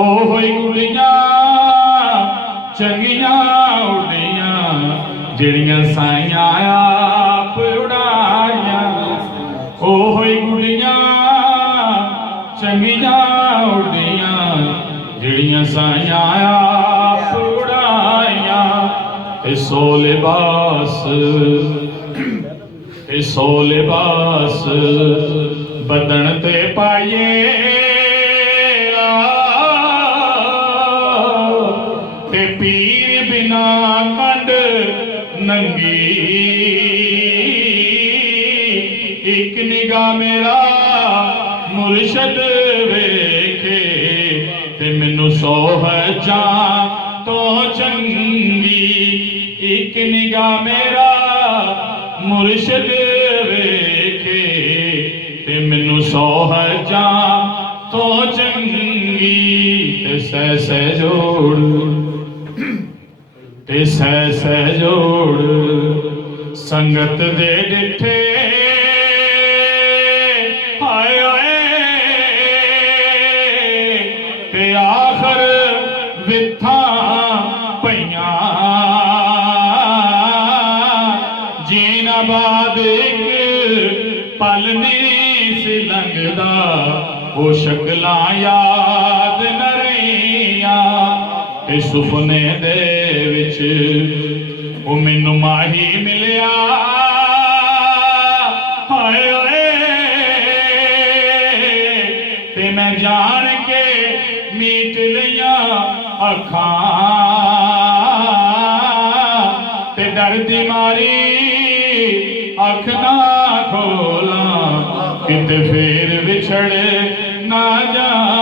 ओही कुड़ियां चंगियां उड़ियां जिहड़ियां साइयां आप उड़ाइयां। ओही कुड़ियां चंगियां उड़ियां जिहड़ियां साइयां आप उड़ाइयां। सो लिबास बदन ते पाइए ते पीर बिना कंड नंगी। एक निगाह मेरा मुर्शद वेखे ते मैनू सौ हजां तो चंगी। एक निगाह मेरा मुर्शद वेखे ते मैनू सौ हजां तो चंगी। ते सह जोड़ संगत दे डिठे हाय हाय ते आखर विथा पईयां। जीना बाद एक पल नहीं सी लंघदा वो शक्लां याद न रहियां। ते सुपने दे विच वो मैनू माही मिलिया हाय हाय ते मैं जान के मीट लियां अखां ते डर दी मारी अख ना खोला किते फिर विछड़ ना जा।